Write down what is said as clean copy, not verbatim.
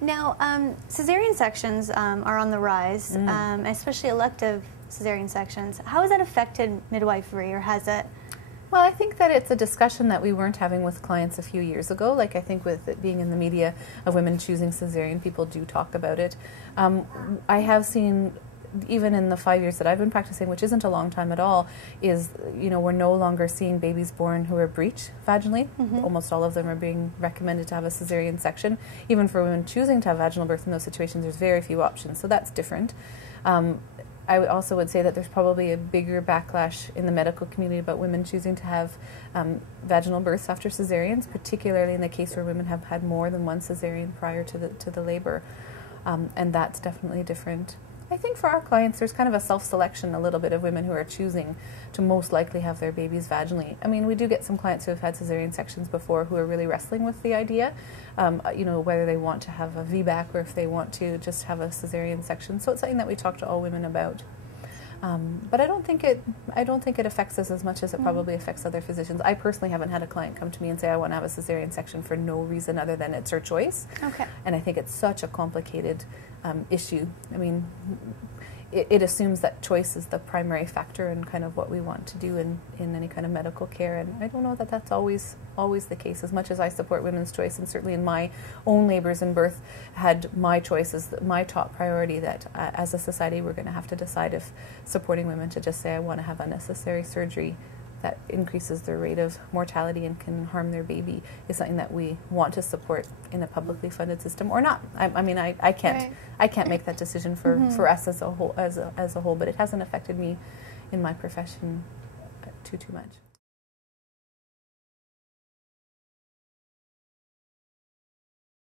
Now, cesarean sections are on the rise, especially elective cesarean sections. How has that affected midwifery, or has it? Well, I think that it's a discussion that we weren't having with clients a few years ago. Like, I think with it being in the media of women choosing cesarean, people do talk about it. I have seen, even in the 5 years that I've been practicing, which isn't a long time at all, is, we're no longer seeing babies born who are breech vaginally. Almost all of them are being recommended to have a cesarean section. Even for women choosing to have vaginal birth in those situations, there's very few options, so that's different. I also would say that there's probably a bigger backlash in the medical community about women choosing to have vaginal births after cesareans, particularly in the case where women have had more than one cesarean prior to the labor, and that's definitely different. I think for our clients, there's kind of a self-selection a little bit of women who are choosing to most likely have their babies vaginally. I mean, we do get some clients who have had cesarean sections before who are really wrestling with the idea, whether they want to have a VBAC or if they want to just have a cesarean section. So it's something that we talk to all women about. But I don't think it affects us as much as it probably affects other physicians. I personally haven't had a client come to me and say, I want to have a cesarean section for no reason other than it's her choice. Okay. And I think it's such a complicated issue. I mean, it assumes that choice is the primary factor in kind of what we want to do in any kind of medical care, and I don't know that that's always the case. As much as I support women's choice, and certainly in my own labors and birth had my choice as my top priority, that as a society we're going to have to decide if supporting women to just say I want to have unnecessary surgery that increases their rate of mortality and can harm their baby is something that we want to support in a publicly funded system or not. I mean, I can't make that decision for us as a whole, but it hasn't affected me in my profession too much.